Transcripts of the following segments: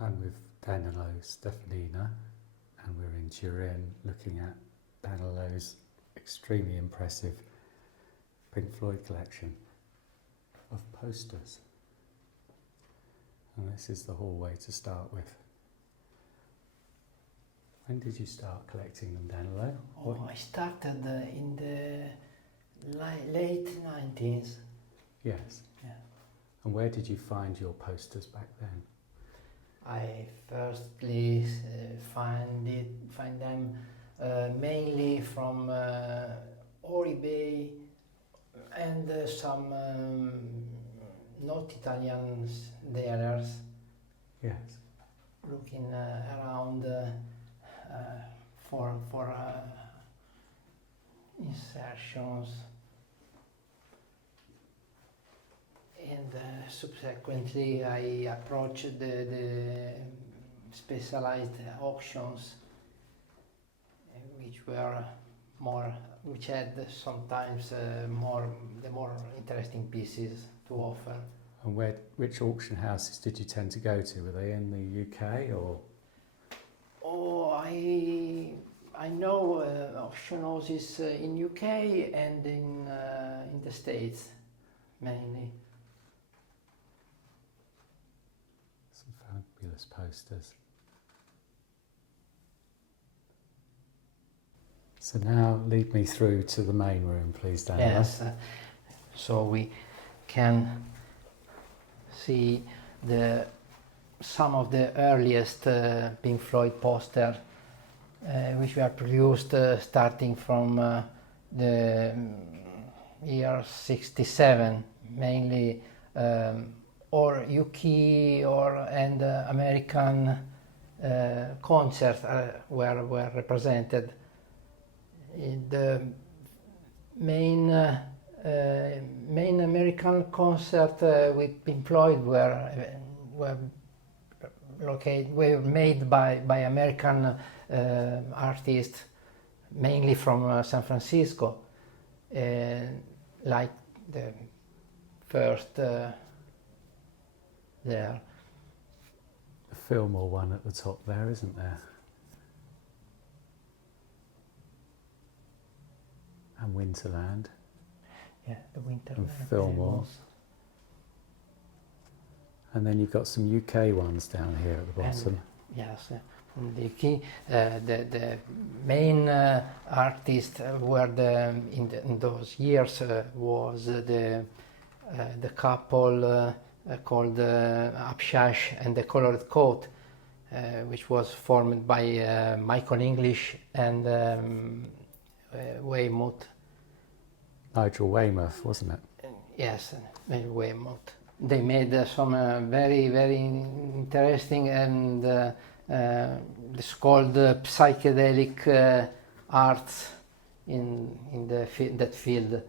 I'm with Danilo Steffanina, and we're in Turin looking at Danilo's extremely impressive Pink Floyd collection of posters. And this is the hallway to start with. When did you start collecting them, Danilo? I started in the late 90s. Yes. Yeah. And where did you find your posters back then? I firstly find them mainly from or eBay and some not Italian dealers. Yes. Looking around for insertions, and subsequently I approached the specialized auctions, which had sometimes the more interesting pieces to offer. And which auction houses did you tend to go to? Were they in the UK or? I know auction houses in UK and in the States mainly. Some fabulous posters. So now lead me through to the main room, please, Danilo. Yes, so we can see some of the earliest Pink Floyd posters which were produced starting from the year 67, mainly or UK and American concerts were represented. The main American concert with Pink Floyd were made by American artists, mainly from San Francisco, like the first there. A Fillmore one at the top there, isn't there? And Winterland. Yeah, the Winterland. And Fillmore. And then you've got some UK ones down here at the bottom. Yes, from the UK. The main artist were in those years was the couple called Upshash and the Colored Coat, which was formed by Michael English and Weymouth. Nigel Weymouth, wasn't it? Yes, Weymouth. They made some very, very interesting and it's called psychedelic arts in that field.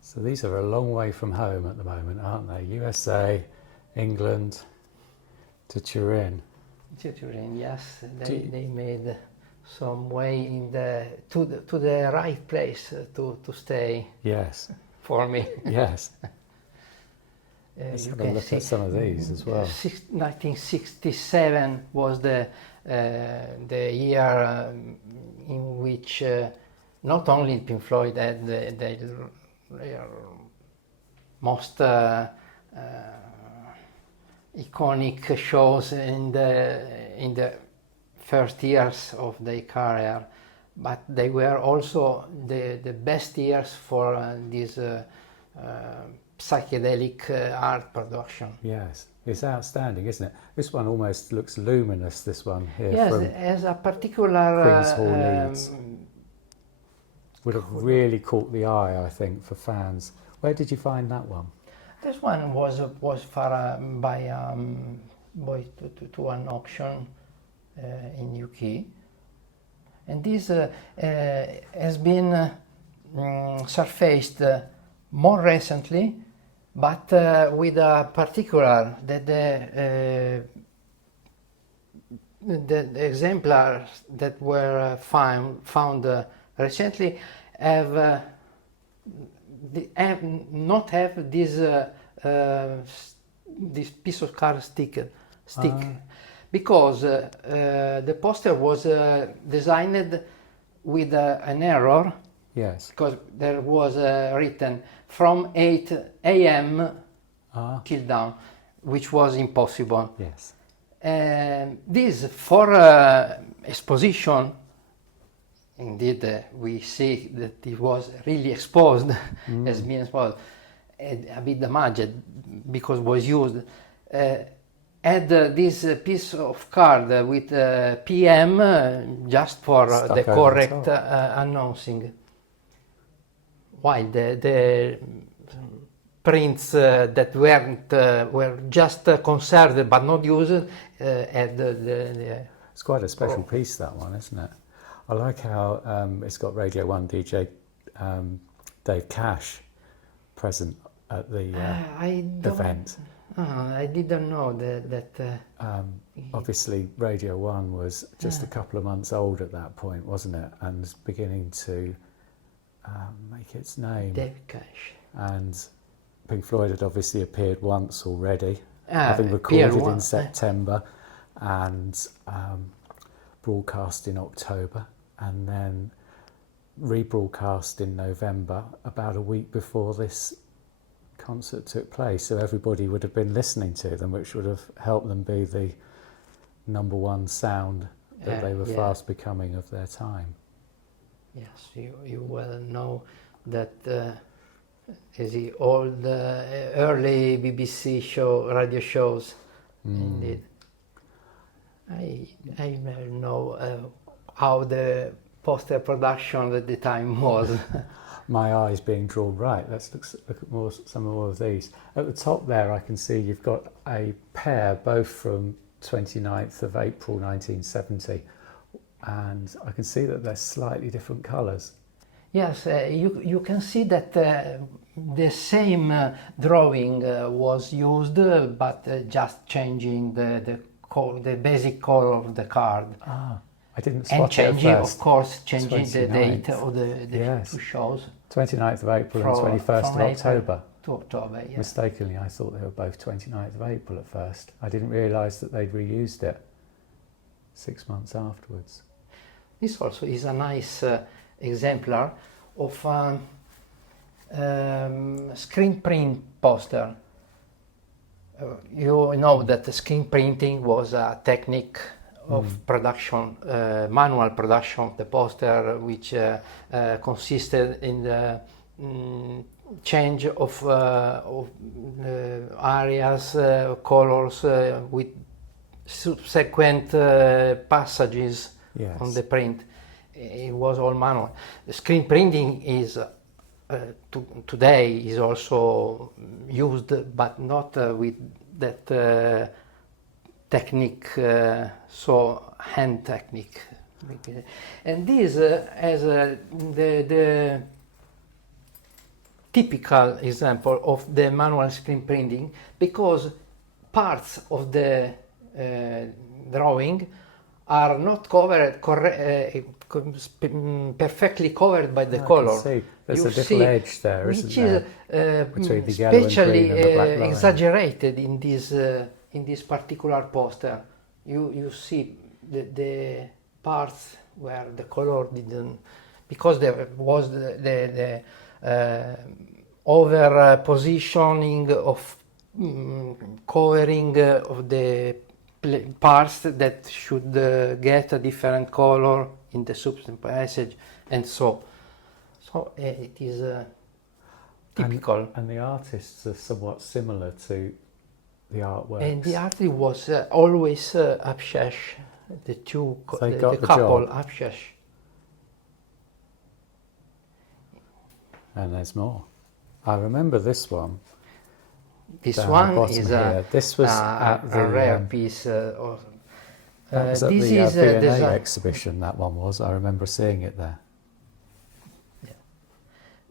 So these are a long way from home at the moment, aren't they? USA, England, to Turin. To Turin, yes. They made some way to the right place to stay. Yes. For me. Yes. Let's have a look at some of these as well. 1967 was the year in which not only Pink Floyd had their most iconic shows in the first years of their career, but they were also the best years for this psychedelic art production. Yes, it's outstanding, isn't it? This one almost looks luminous, this one here. Yes, from as a particular Queen's Hall, Leeds. Would have really caught the eye, I think, for fans. Where did you find that one? This one was for to an auction in UK, and this has been surfaced more recently, but with a particular that the exemplars that were found recently have not have this piece of card sticker, stick, because the poster was designed with an error, Yes. because there was written from 8 a.m. till down, which was impossible. Yes. This for exposition, indeed we see that it was really exposed, as being exposed, a bit damaged because was used. Add this piece of card with PM just for Stuck the over the correct top. announcing. While the prints that were just conserved but not used had the It's quite a special piece, that one, isn't it? I like how it's got Radio 1 DJ Dave Cash present at the event. I didn't know that. Obviously, Radio 1 was just a couple of months old at that point, wasn't it? And was beginning to make its name. Dave Cash. And Pink Floyd had obviously appeared once already, appeared having recorded in once, September and broadcast in October, and then rebroadcast in November, about a week before this concert took place. So everybody would have been listening to them, which would have helped them be the number one sound that they were fast becoming of their time. Yes, you well know that all the early BBC radio shows. Indeed. I know how the poster production at the time was. My eye's being drawn right. Let's look at some more of these. At the top there, I can see you've got a pair, both from 29th of April 1970, and I can see that they're slightly different colours. Yes, you can see that the same drawing was used, but just changing the basic color of the card. I didn't spot and changing, it at first. Of course, changing 29th. the date of the two shows. 29th of April and 21st of October. To October, yeah. Mistakenly, I thought they were both 29th of April at first. I didn't realise that they'd reused it 6 months afterwards. This also is a nice exemplar of screen print poster. You know that the screen printing was a technique of production, manual production of the poster, which consisted in the change of areas, colors with subsequent passages on the print. It was all manual. The screen printing is today is also used, but not with that technique, so hand technique. And this as the typical example of the manual screen printing, because parts of the drawing are not covered perfectly covered by the color. I can see. There's a little edge there, isn't there? Between the yellow and especially green and the black line. exaggerated in this particular poster. You see the parts where the color didn't, because there was the over positioning of covering of the parts that should get a different color in the subsequent passage, and so it is typical. And the artists are somewhat similar to the artwork. And the artist was always Abshesh, the couple job. Abshesh. And there's more. I remember this one. This down one the bottom is here. This was a at the, rare piece. That was at This the is V&A exhibition, that one was. I remember seeing it there.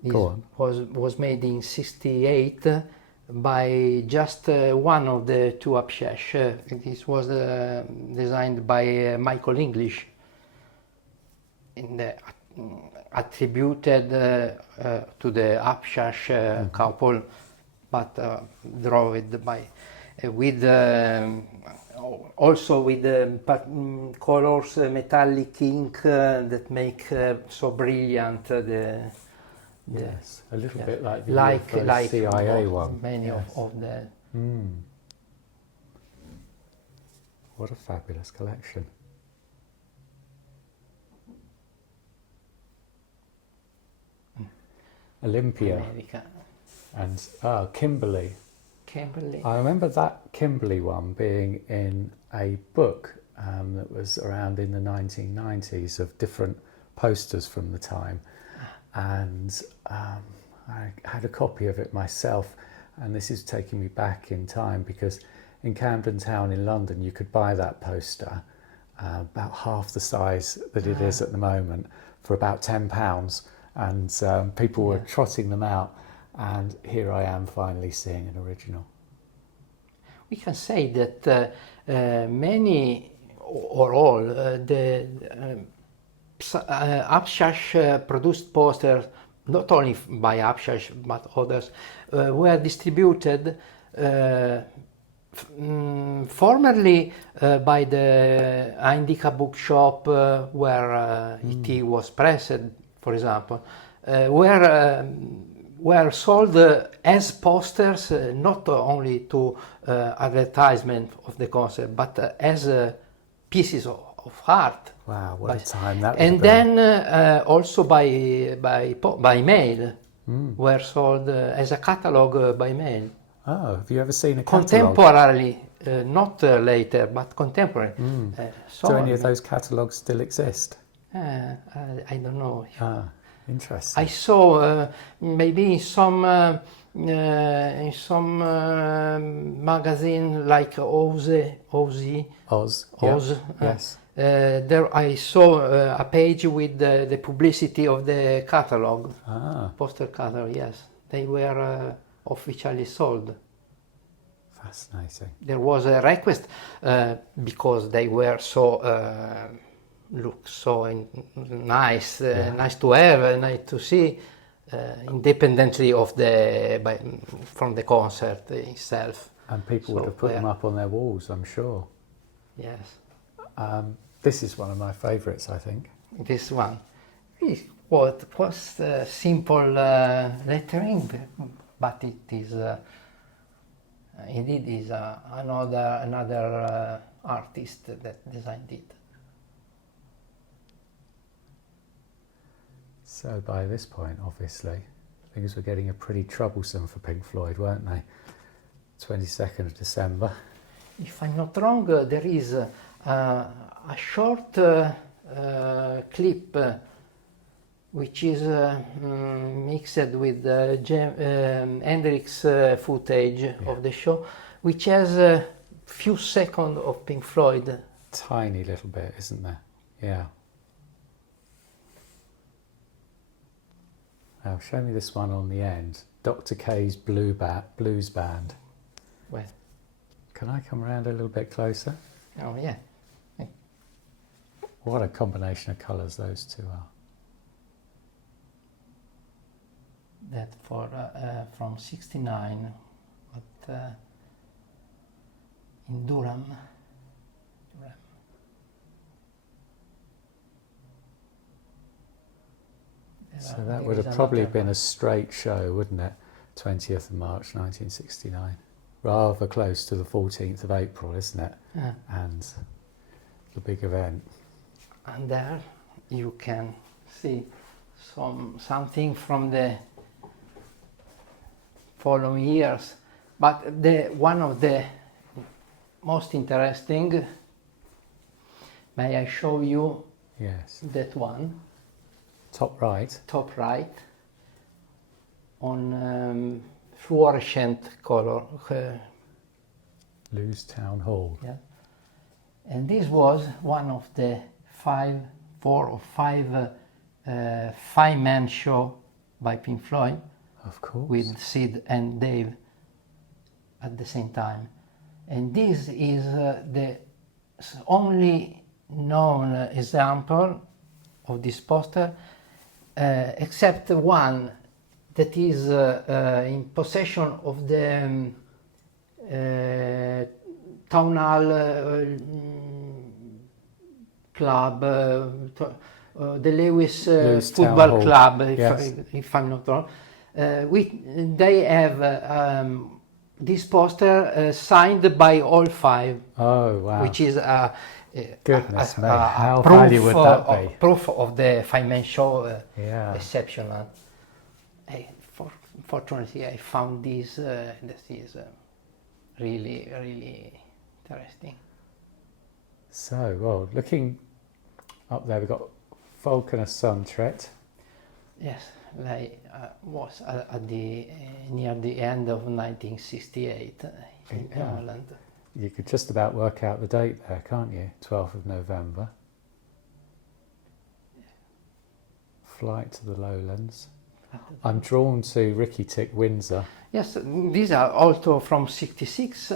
This Go on. was made in '68 by just one of the two Abshesh. This was designed by Michael English, attributed to the Abshesh couple, but drawn by with also with colors, metallic ink that make so brilliant Yes, a little bit like the like UFO CIA one. Many Yes. of the. What a fabulous collection. Olympia America. and Kimberley. Kimberly. I remember that Kimberley one being in a book that was around in the 1990s of different posters from the time, and I had a copy of it myself, and this is taking me back in time because in Camden Town in London you could buy that poster about half the size that it is at the moment for about £10, and people were trotting them out, and here I am finally seeing an original. We can say that many or all the Upchurch produced posters, not only by Upchurch but others, were distributed formerly by the Indica bookshop where E.T. was pressed, for example, were sold as posters, not only to advertisement of the concert, but as pieces of art. Wow, what a time that would And have been. then also by mail, were sold as a catalogue by mail. Oh, have you ever seen a catalogue? Contemporarily, not later, but contemporary. Do any of those catalogues still exist? I don't know. Interesting. I saw maybe in some magazine like Oz. Yeah. Yes. There I saw a page with the publicity of the catalog, poster catalog. Yes, they were officially sold. Fascinating. There was a request because they were so look so nice, nice to have, nice to see, independently of from the concert itself. And people would have put them up on their walls, I'm sure. Yes. This is one of my favourites, I think. This one. What was simple lettering, but it is indeed is another artist that designed it. So by this point, obviously, things were getting pretty troublesome for Pink Floyd, weren't they? 22nd of December. If I'm not wrong, there is a short clip which is mixed with Hendrix footage of the show, which has a few seconds of Pink Floyd. Tiny little bit, isn't there? Yeah. Now, show me this one on the end. Dr. K's Blues Band. Well, can I come around a little bit closer? Oh, yeah. What a combination of colours those two are. That from '69, but in Durham. So that would have probably been a straight show, wouldn't it? 20th of March 1969. Rather close to the 14th of April, isn't it? Yeah. And the big event. And there you can see something from the following years. But one of the most interesting, may I show you? Yes. That one. Top right. Top right. On fluorescent color. Lewes Town Hall. Yeah. And this was one of the four or five-man show by Pink Floyd. Of course. With Sid and Dave at the same time. And this is the only known example of this poster, except one that is in possession of the town hall club, the Lewis Lewis Town football Hall. club, Yes. if I'm not wrong. They have this poster signed by all five, Oh, wow. which is Goodness me, how valuable would that be? Proof of the five-man show, Yeah. exceptional. Fortunately, I found this. This is really, really interesting. So, well, looking up there, we've got Falconer Sontret. Yes, they was at the near the end of 1968 in Yeah. Ireland. You could just about work out the date there, can't you? 12th of November. Flight to the Lowlands. I'm drawn to Ricky Tick Windsor. Yes, these are also from '66,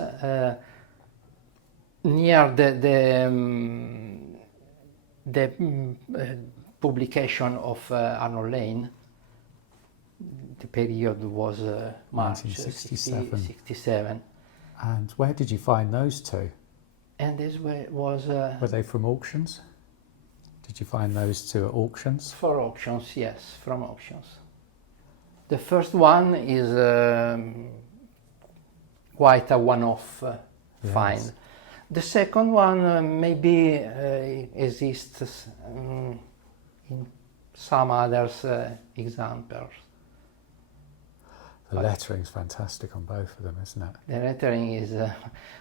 near the publication of Arnold Lane. The period was March 1967. 67. And where did you find those two? And this was Were they from auctions? Did you find those two at auctions? for auctions, yes, from auctions. The first one is quite a one-off Yes. find. The second one maybe exists in some others examples. The lettering's fantastic on both of them, isn't it? The lettering is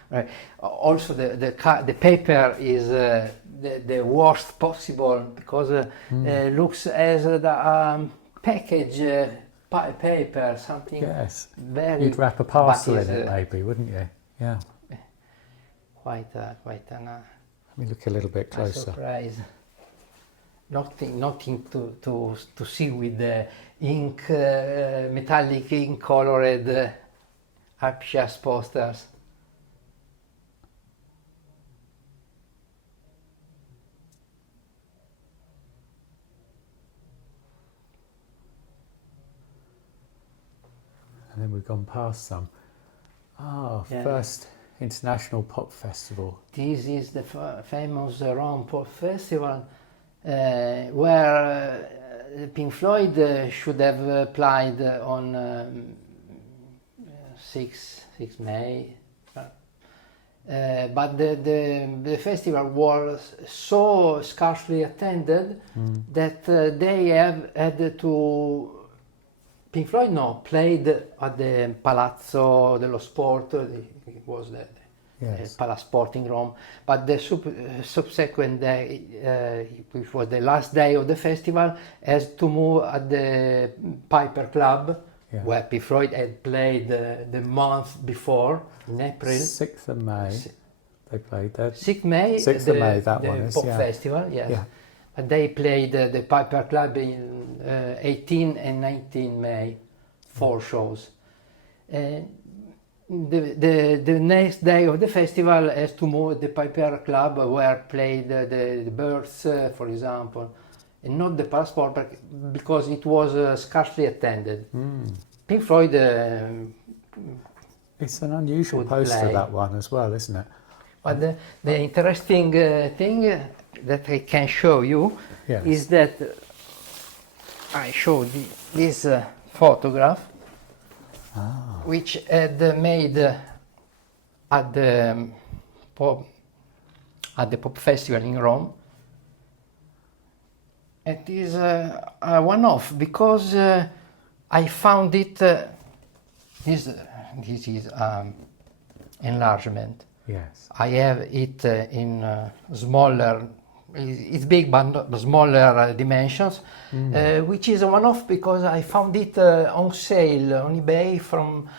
right. Also the paper is the worst possible because looks as the package paper, something Yes. very. You'd wrap a parcel but in is, it maybe, wouldn't you? Yeah. Quite an Let me look a little bit a closer. surprise. Nothing to see with the ink, metallic ink colored Arpchas posters. And then we've gone past some. Ah, Yeah. First International Pop Festival. This is the famous Rome Pop Festival where Pink Floyd should have applied on 6 May. But the festival was so scarcely attended that they had to. Pink Floyd played at the Palazzo dello Sport. It was the Yes. Palasport in Rome. But the subsequent day, which was the last day of the festival, has to move at the Piper Club, Yeah. where Pink Floyd had played the month before, in April. 6th of May. They played there. 6th May, 6th of May, that the one is, Pop yeah. Festival, yes. Yeah. And they played the Piper Club in 18 and 19 May, 4 shows. The next day of the festival has to move the Piper Club where played the Birds, for example, and not the Palasport because it was scarcely attended. Pink Floyd It's an unusual Would poster, play. that one as well, isn't it? But the interesting thing that I can show you Yes. is that I showed this photograph, which had made at the pop festival in Rome. It is a one-off because I found it. This is enlargement. Yes. I have it in smaller, it's big but not smaller dimensions, which is a one-off because I found it on sale on eBay from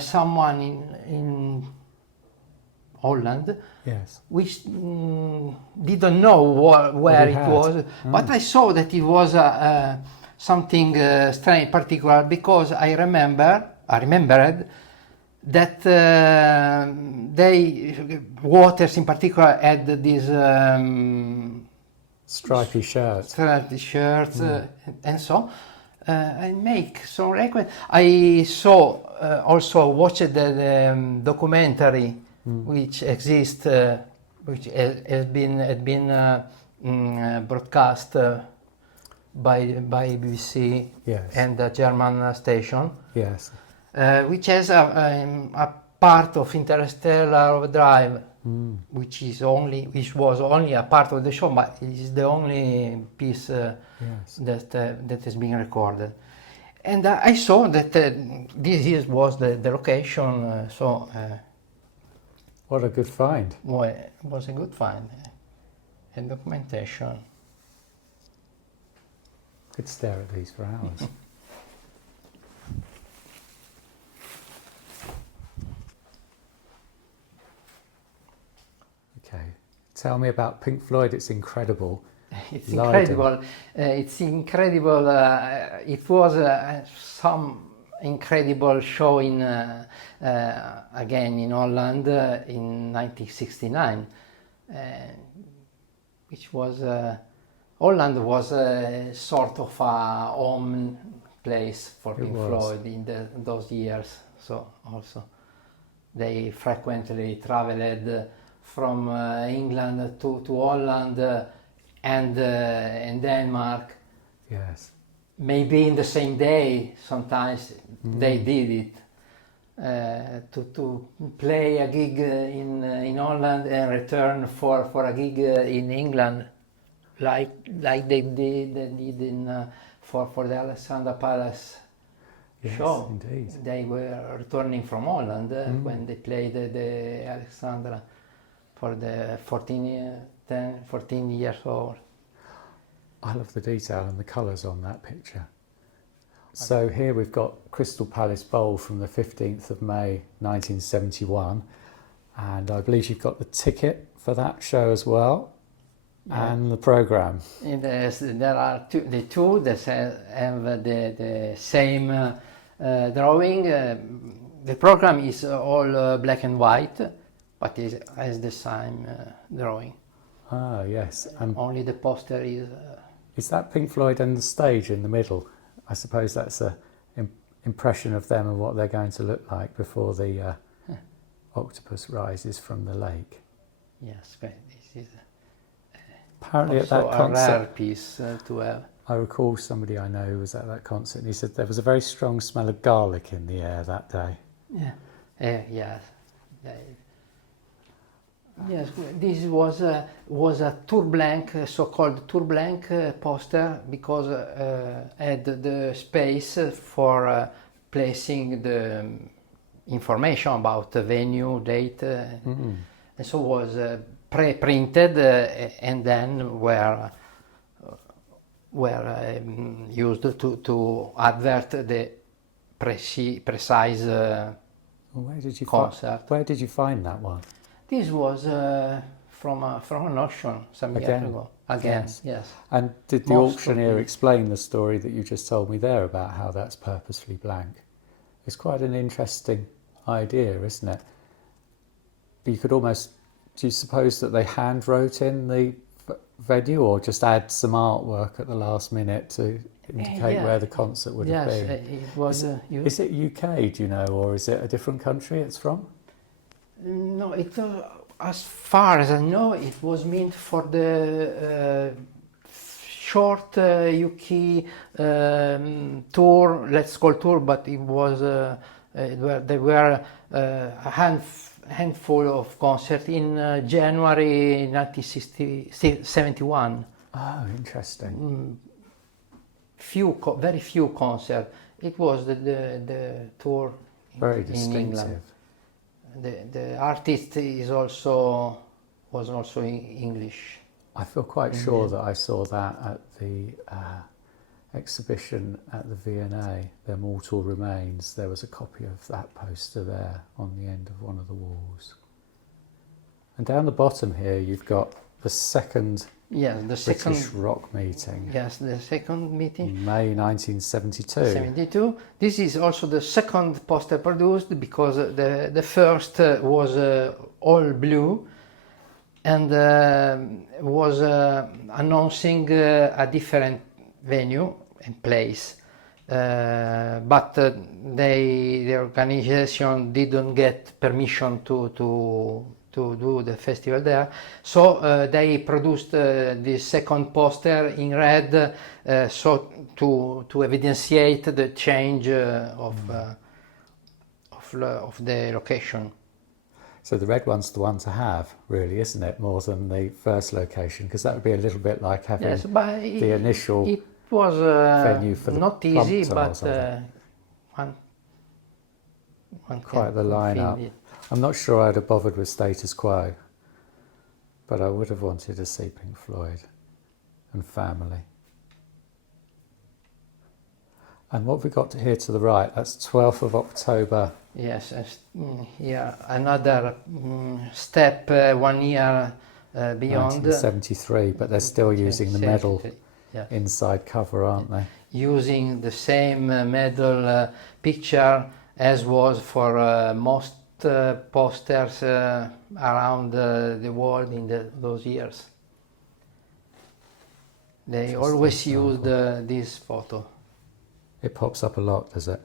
someone in Holland, Yes. which didn't know where he it had. was, but I saw that it was something strange, particular, because I remembered that Waters in particular had these Stripy shirt. striped shirts and so. I make some request. I saw also watched the documentary which exists, which has been broadcast by BBC Yes. and the German station, Yes. which has a part of Interstellar Overdrive, which was only a part of the show, but it is the only piece Yes. that has been recorded. And I saw that was the location, What a good find. well, it was a good find. And documentation. Could stare at these for hours. Okay. Tell me about Pink Floyd. It's incredible. It's Leiden. incredible. It's incredible. It was some incredible show again in Holland in 1969, which was Holland was a sort of a home place for Pink Floyd in those years. So also they frequently traveled from England to Holland and Denmark. Yes. Maybe in the same day. Sometimes they did it to play a gig in Holland and return for a gig in England, like they did in for the Alexandra Palace show. Indeed. They were returning from Holland when they played the Alexandra for the 14 years old. I love the detail and the colours on that picture. So here we've got Crystal Palace Bowl from the 15th of May 1971, and I believe you've got the ticket for that show as well, and the programme. There are the two that have the same drawing. The program is all black and white, but it has the same drawing. Ah, yes. And only the poster is that Pink Floyd and the stage in the middle? I suppose that's a impression of them and what they're going to look like before the octopus rises from the lake. Yes, but this is apparently at also that concert, a rare piece to have. I recall somebody I know who was at that concert and he said there was a very strong smell of garlic in the air that day. Yeah. Yes. Yes, this was a tour blank, so-called tour blank poster, because had the space for placing the information about the venue, date, and so was pre-printed and then were used to advert the precise concert. Where did you find that one? This was from an auction some years ago. Again, yes. And did the auctioneer explain the story that you just told me there about how that's purposefully blank? It's quite an interesting idea, isn't it? You could almost, do you suppose that they hand wrote in the venue or just add some artwork at the last minute to indicate where the concert would have been? Yes, it was. Is it UK, do you know, or is it a different country it's from? No, as far as I know, it was meant for the short UK tour, let's call tour, but it was there were a handful of concerts in January 1971. Oh, interesting. Very few concerts. It was the tour Very in distinctive. England. The artist was also English. I feel quite sure that I saw that at the exhibition at the V&A, Their Mortal Remains. There was a copy of that poster there on the end of one of the walls. And down the bottom here you've got the second British rock meeting. Yes, the second meeting. May 1972. 72. This is also the second poster produced, because the first was all blue and was announcing a different venue and place. but the organization didn't get permission to do the festival there, so they produced this second poster in red, so to evidentiate the change of the location. So the red one's the one to have, really, isn't it, more than the first location? Because that would be a little bit like having Yes, but the initial it was venue for the not easy, Plumpton or but something. one Quite the can lineup. find it. I'm not sure I'd have bothered with Status Quo, but I would have wanted to see Pink Floyd and Family. And what have we got here to the right? That's 12th of October. Yes, yeah, another step 1 year beyond. 1973, but they're still using the medal Yeah. inside cover, aren't they? Using the same medal picture as was for most posters around the world in those years. They Just always an used example. this photo. It pops up a lot, does it?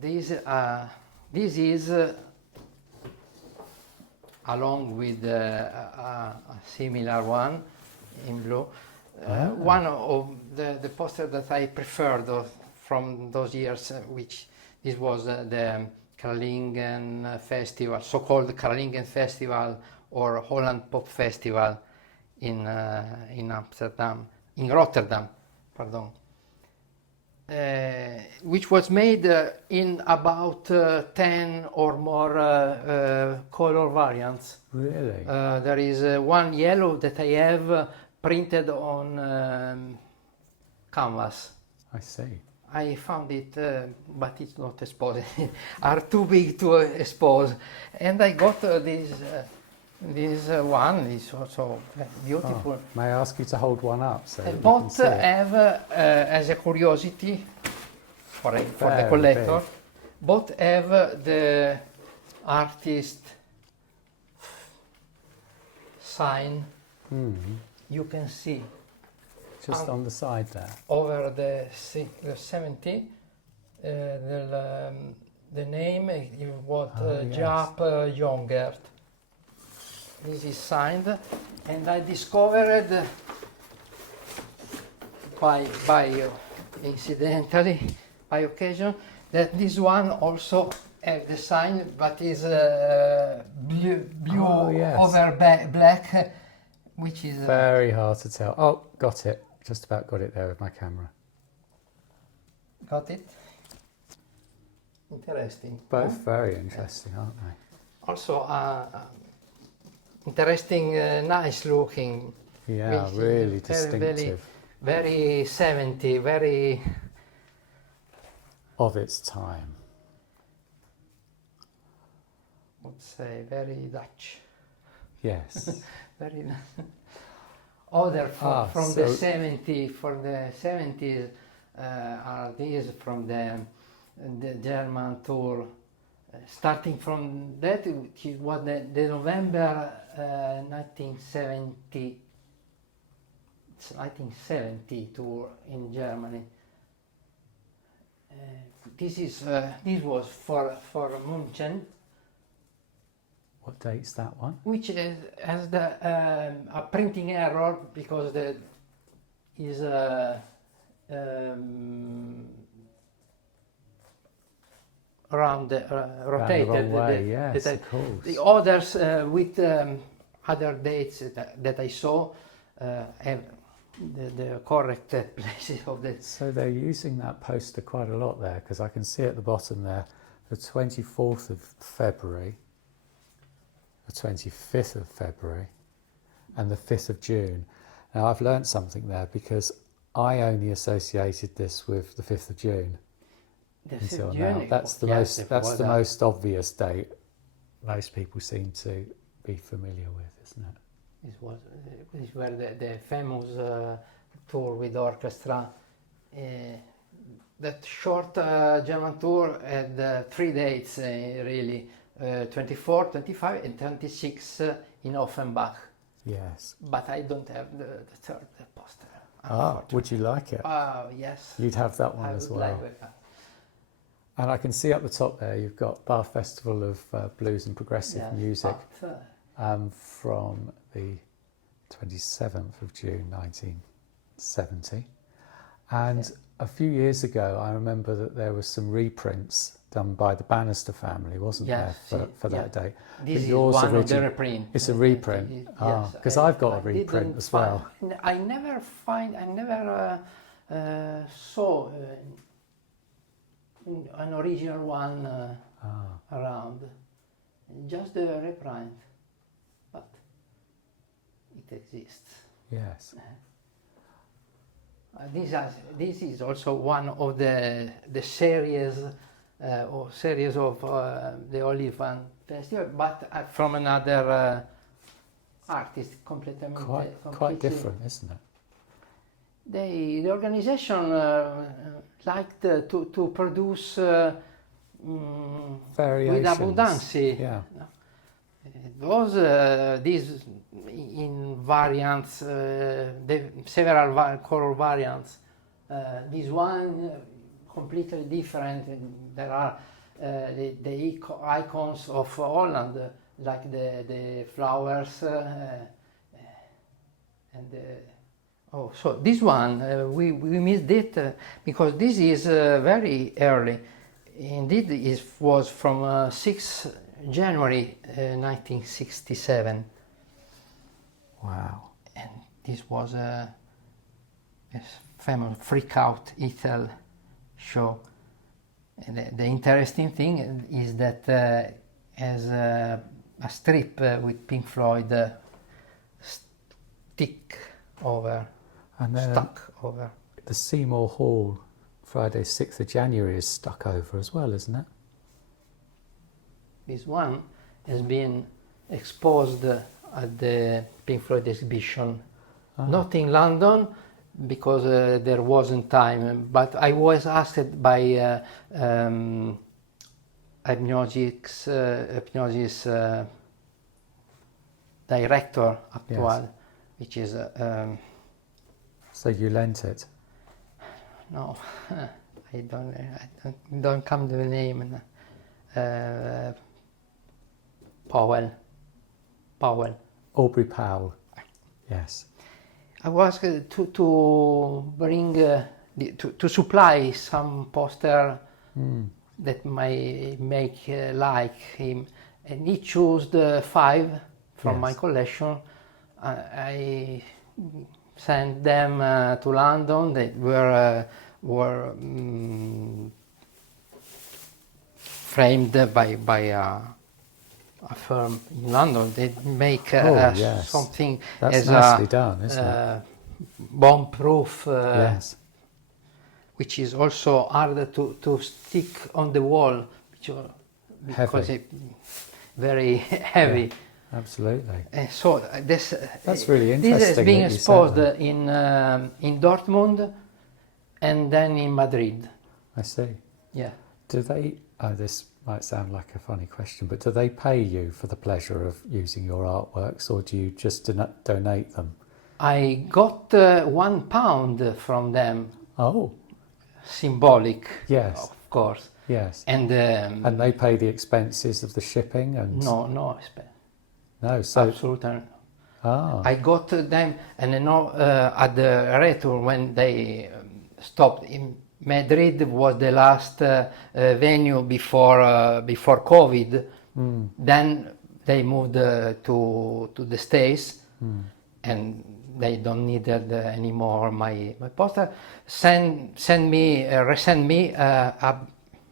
This is along with a similar one in blue. One of the posters that I preferred from those years, which this was the Kralingen Festival, so-called Kralingen Festival or Holland Pop Festival in Rotterdam, pardon. Which was made in about 10 or more color variants. Really? There is one yellow that I have printed on canvas. I see. I found it, but it's not exposed. Are too big to expose, and I got this one. Is also beautiful. Oh, may I ask you to hold one up so that we can Both see it? have, as a curiosity for the Very collector, big. both have the artist sign. You can see Just on the side there. over the 70, the name was yes. Jaap Jongert. This is signed, and I discovered by incidentally, by occasion, that this one also has the sign, but is blue yes. over black, which is Very hard to tell. Oh, got it. Just about got it there with my camera. got it. Interesting. Both very interesting, aren't they? Also, interesting, nice looking. Yeah, which is really very, distinctive. Very 70, very. Of its time. Let's say very Dutch. Yes. Very. Other from the so- 70s, are these from the German tour. Starting from that, which was the November 1970 tour in Germany. This was for München, What date's that one? which has a printing error because the is rotated. wrong way, yes, of course. The others with other dates that I saw have the correct places of the. So they're using that poster quite a lot there, because I can see at the bottom there, the 24th of February, the 25th of February, and the 5th of June. Now I've learnt something there, because I only associated this with the 5th of June. Until now. That's the most obvious date most people seem to be familiar with, isn't it? This were the famous tour with orchestra. That short German tour had 3 dates really, 24, 25 and 26 in Offenbach. Yes. But I don't have the third poster. Would you like it? Yes. You'd have that one I as would well. like that. And I can see up the top there, you've got Bath Festival of Blues and Progressive Yes, Music but, from the 27th of June 1970. And a few years ago, I remember that there was some reprints done by the Bannister family, wasn't there, for that date? This is one of the reprint. It's a reprint. Yes, because I've got a reprint as well. I never saw an original one around. Just the reprint, but it exists. Yes. This is also one of the series or series of the Oliphant Festival, but from another artist, completely Quite different, isn't it? The organization liked to produce with abundance. Yeah. It was this in variants, several color variants. This one completely different. There are the icons of Holland, like the flowers and so this one we missed it because this is very early. Indeed, it was from 6 January 1967. Wow. And this was a famous Freak Out Ethel show. And the interesting thing is that as a strip with Pink Floyd stuck over. The Seymour Hall Friday 6th of January is stuck over as well, isn't it? This one has been exposed at the Pink Floyd exhibition, not in London because there wasn't time, but I was asked by hypnosis director actual, which is so you lent it? No, I don't come to the name. Powell. Aubrey Powell. Yes. I was to bring to supply some poster that might make like him, and he chose the 5 from my collection. I sent them to London. They were framed by a firm in London. They make something that's nicely done, isn't it? Bomb-proof, which is also harder to stick on the wall because it's very heavy. Yeah, absolutely. So that's really interesting. This has been exposed in Dortmund and then in Madrid. I see. Yeah. Do they? This might sound like a funny question, but do they pay you for the pleasure of using your artworks, or do you just donate them? I got £1 from them. Oh. Symbolic. Yes. Of course. Yes. And they pay the expenses of the shipping and. No expense. No. So. Absolutely. Ah. I got them, and at the return when they stopped in Madrid was the last venue before COVID. Then they moved to the States, and they don't need anymore my poster. Resend me a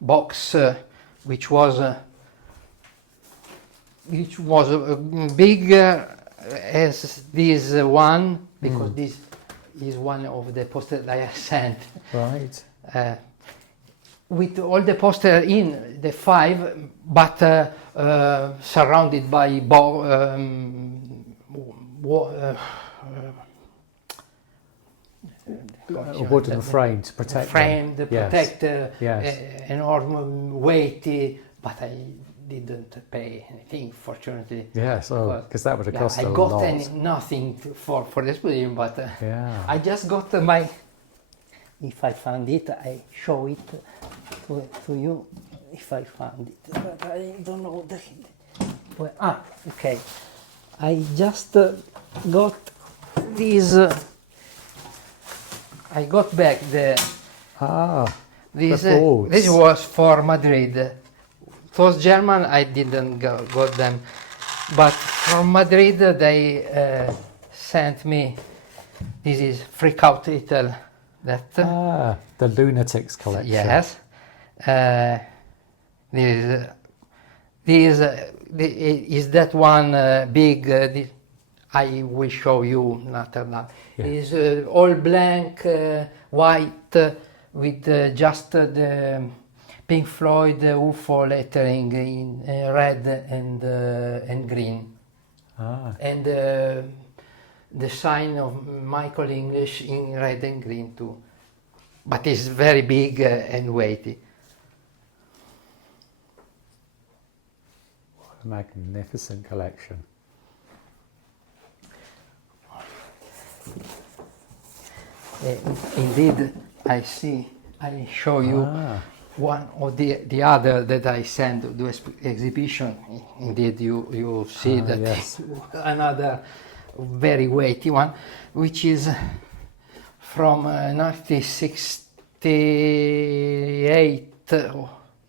box which was big as this one, because this is one of the posters that I sent. Right. With all the poster in the 5, but surrounded by a wooden frame to protect frame them. to protect enormous weight, but didn't pay anything, fortunately. Yes, because that would have cost I a got lot. nothing for the exposition, but Yeah. I just got my. If I found it, I show it to you. If I found it, but I don't know okay. I just got these. I got back this. The boards. This was for Madrid. It was German. I didn't got them, but from Madrid they sent me. This is Freak Out Little. That the Lunatics collection. yes. This is that one big. I will show you later. Yeah. Is all blank, white, with just the Pink Floyd UFO lettering in red and green, and the sign of Michael English in red and green too. But it's very big and weighty. What a magnificent collection. Indeed, I show you one or the other that I sent to the exhibition. Indeed, you see that yes. Another very weighty one, which is from 1968.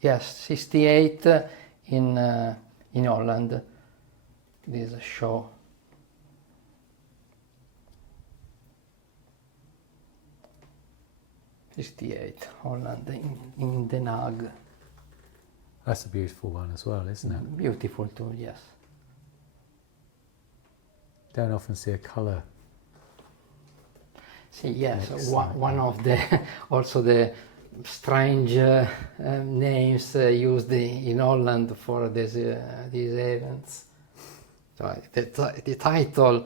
Yes, 68 in Holland. This show. Holland in Den Haag. That's a beautiful one as well, isn't it? Beautiful too, yes. Don't often see a colour. See, yes, one of the also the strange names used in Holland for these events. So the title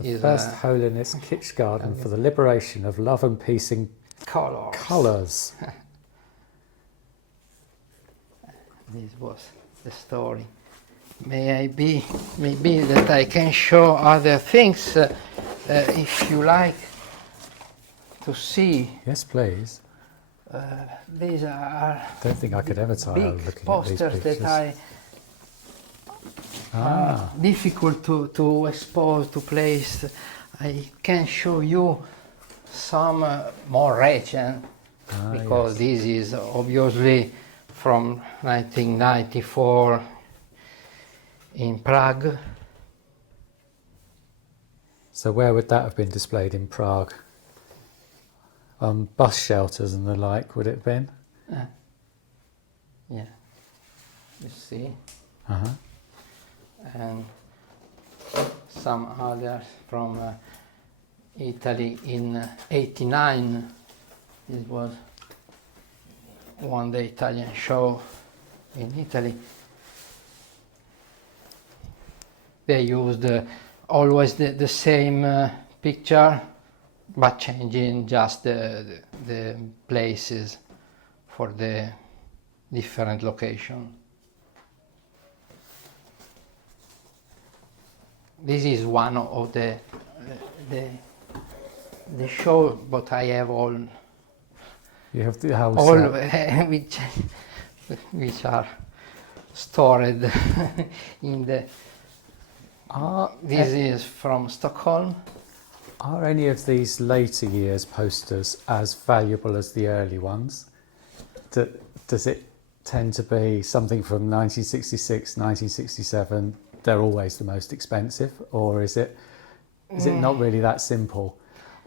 is First Holiness Kitsch Garden for the Liberation of Love and Peace in Colours. This was the story. Maybe that I can show other things if you like to see. Yes, please. These are Don't think I could ever tire of big looking posters at these pictures. that are difficult to expose, to place. I can show you some more recent, because this is obviously from 1994 in Prague. So where would that have been displayed in Prague? Bus shelters and the like, would it have been? Yeah, you see. And some others from Italy in '89. This was the Italian show in Italy. They used always the same picture, but changing just the places for the different location. This is one of the show, but I have all. You have the house all which are stored in the. This is from Stockholm. Are any of these later years posters as valuable as the early ones? Does it tend to be something from 1966, 1967? They're always the most expensive, or is it not really that simple?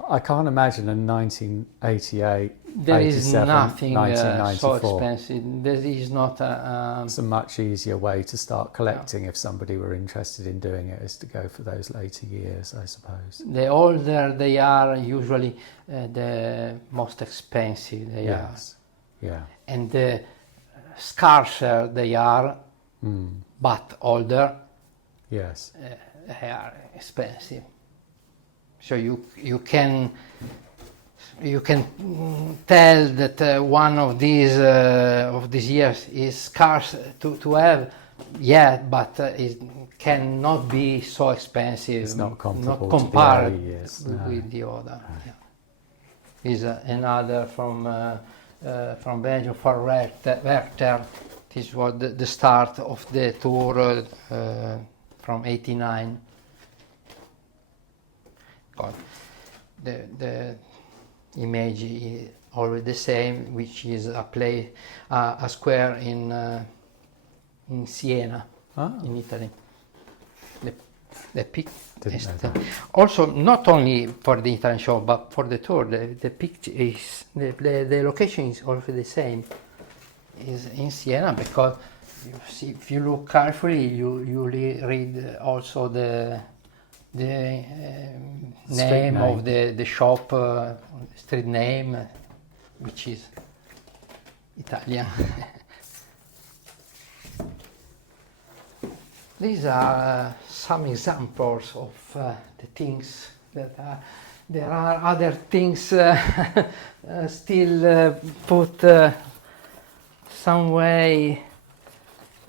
I can't imagine a 1988, there 87, is nothing 1994. so expensive. There is not a. It's a much easier way to start collecting if somebody were interested in doing it, is to go for those later years, I suppose. The older they are, usually the most expensive they are. Yeah. And the scarcer they are, but older. Yes. They are expensive. So you can tell that one of these years is scarce to have Yeah, but it cannot be so expensive. It's not comparable not to the compared early years, no. with the other. Yeah. Is another from Belgium for Werther. This was the start of the tour from '89. God, the image is always the same, which is a square in Siena, in Italy. The pic Didn't know that. also not only for the Italian show, but for the tour. The picture is the location is also the same. Is in Siena, because you see, if you look carefully, you read also the name of the shop, street name, which is Italian. These are some examples of the things that are. There are other things still put some way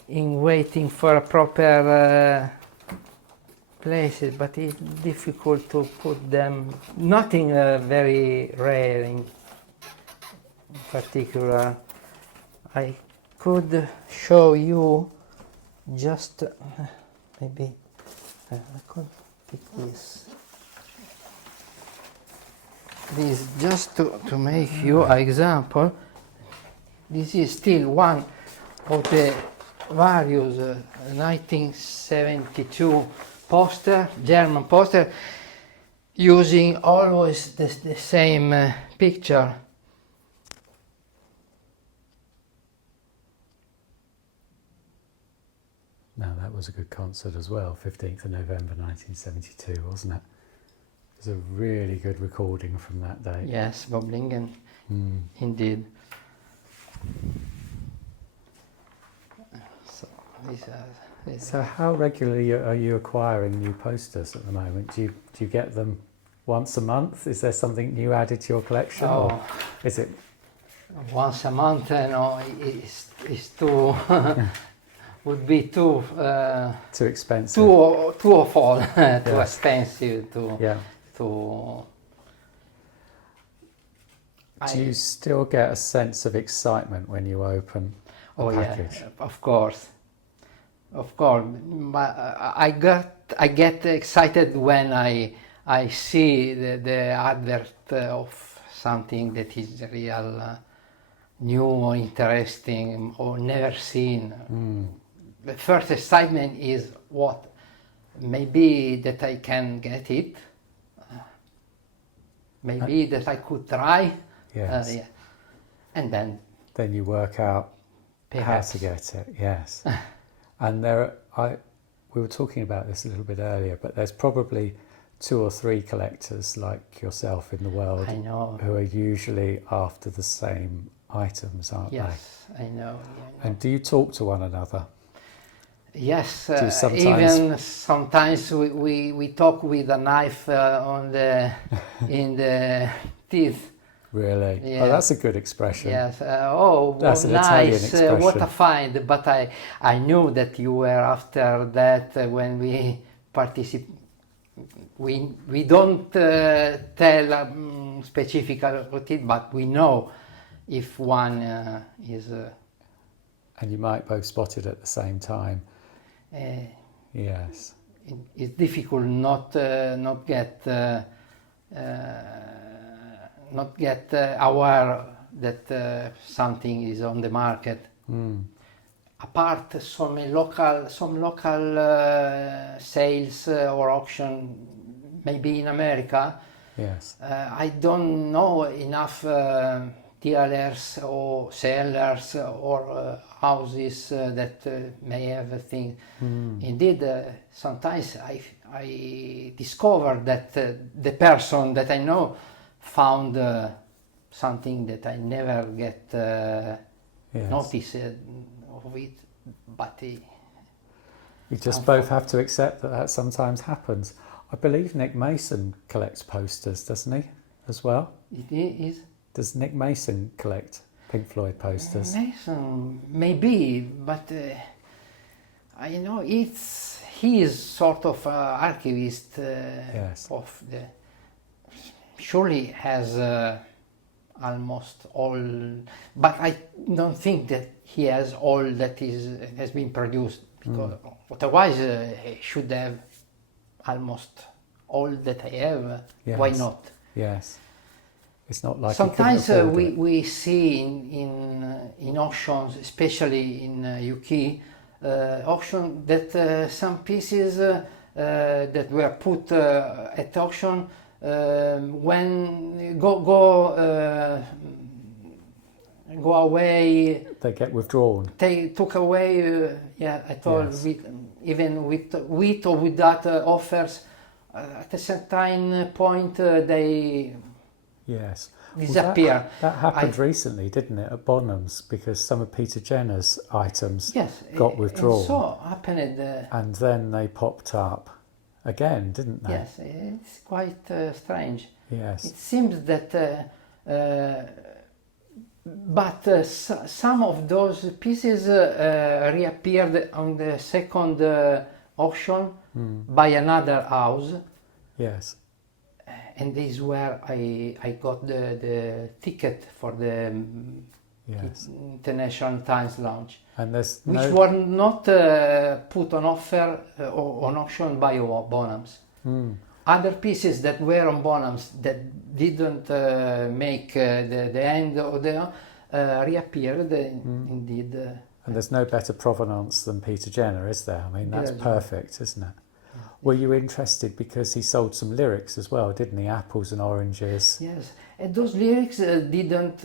in waiting for a proper places, but it's difficult to put them. Nothing very rare in particular. I could show you just maybe I could pick this just to make you an example. This is still one of the various 1972 poster, German poster, using always the same picture. No, that was a good concert as well, 15th of November 1972, wasn't it? It was a really good recording from that day. Yes, Bob Lingen, indeed. So, So how regularly are you acquiring new posters at the moment? Do you get them once a month? Is there something new added to your collection? Or is it once a month? No, it's too would be too expensive? Too of all, too expensive. Do you still get a sense of excitement when you open a package? Yeah, of course. But I get excited when I see the advert of something that is real new or interesting or never seen. The first excitement is what? Maybe that I can get it. Maybe that I could try. Yes. And then you work out perhaps how to get it. Yes. And we were talking about this a little bit earlier, but there's probably 2 or 3 collectors like yourself in the world I know. who are usually after the same items, aren't Yes, I know. And do you talk to one another? Yes, sometimes... even sometimes we talk with a knife in the teeth. Really? Yeah. Oh, that's a good expression. Yes. That's an Italian nice. expression. What a find! But I knew that you were after that when we participate. We don't tell specifically, but we know if one is. And you might both spot it at the same time. Yes. It's difficult not get aware that something is on the market. Apart some local sales or auction, maybe in America. Yes. I don't know enough dealers or sellers or houses that may have a thing. Indeed, sometimes I discover that the person that I know found something that I never get notice of it, but you just both have to accept that sometimes happens. I believe Nick Mason collects posters, doesn't he, as well? It is. Does Nick Mason collect Pink Floyd posters? Mason, maybe, but I know he is sort of archivist Yes. of the. Surely has almost all, but I don't think that he has all that has been produced, because otherwise he should have almost all that I have. Yes. Why not? Yes. It's not like Sometimes he couldn't afford it. we see in auctions, especially in UK auction, that some pieces that were put at auction when go away. They get withdrawn. They took away. I thought Yes. even with or without offers, at a certain point they Yes. disappear. Well, that happened recently, didn't it, at Bonham's, because some of Peter Jenner's items got withdrawn. And so happened. And then they popped up again, didn't they? Yes, it's quite strange. Yes. It seems that, some of those pieces reappeared on the second auction by another house. Yes. And this is where I got the ticket for the Yes. International Times launch, And there's which no... were not put on offer or on auction by Bonhams. Other pieces that were on Bonhams that didn't make the end of the reappeared indeed. And there's no better provenance than Peter Jenner, is there? I mean, that's Yes. perfect, isn't it? Were you interested because he sold some lyrics as well, didn't he? Apples and oranges. Yes, and those lyrics didn't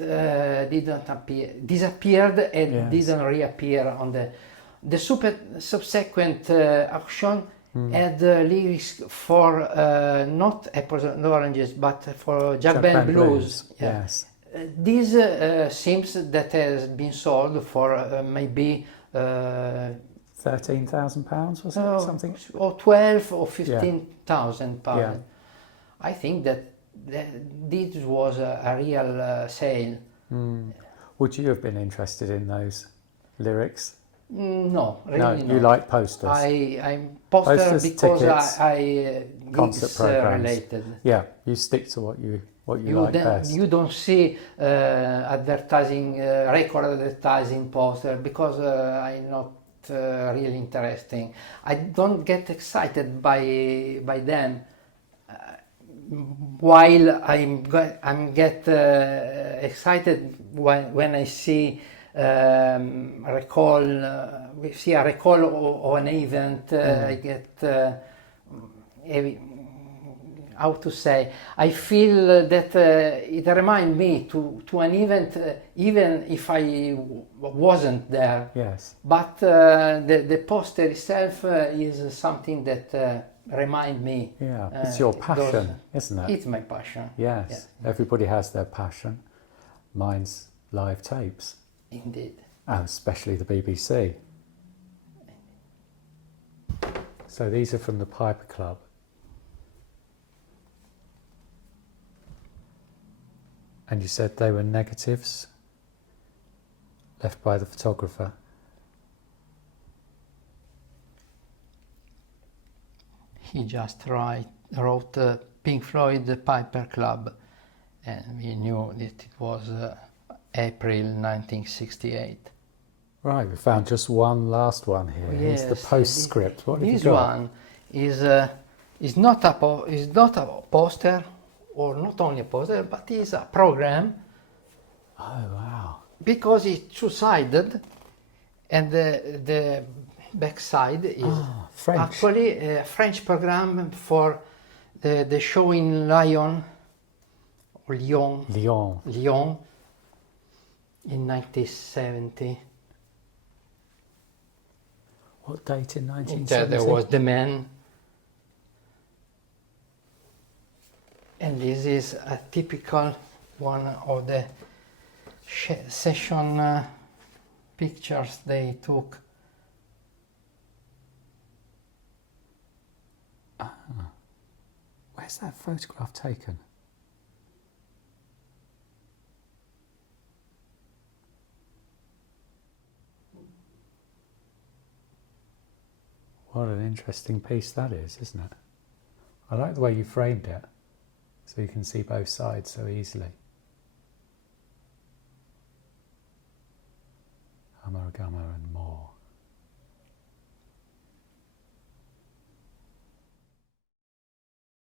appear, disappeared and didn't reappear on the subsequent auction. Had lyrics for not apples and oranges, but for Jug Band Blues. Yeah. Yes. This seems that has been sold for maybe. £13,000 was it? Something? Or 12 or 15,000 pounds. Yeah. I think that this was a real sale. Would you have been interested in those lyrics? No, really No, not. you like posters. I'm poster Posters, because tickets, I concert it's programs. related. Yeah, you stick to what you like best. You don't see advertising, record advertising poster, because I'm not really interesting. I don't get excited by them. While I'm get excited when I see we see a recall or an event. I get how to say, I feel that it reminds me to an event, even if I wasn't there. Yes. But the poster itself is something that reminds me. Yeah, it's your passion, isn't it? It's my passion. Yes, everybody has their passion. Mine's live tapes. Indeed. And especially the BBC. So these are from the Piper Club. And you said they were negatives left by the photographer. He just wrote Pink Floyd, the Piper Club, and we knew that it was April 1968. Right, we found just one last one here. Yes, Here's the postscript. What have you this got? one is not a poster, or not only a poster, but is a program. Oh, wow. Because it's two-sided, and the back side is French. actually a French program for the show in Lyon in 1970. What date in 1970? There was The Man. And this is a typical one of the session pictures they took. Where's that photograph taken? What an interesting piece that is, isn't it? I like the way you framed it, so you can see both sides so easily. Amargama and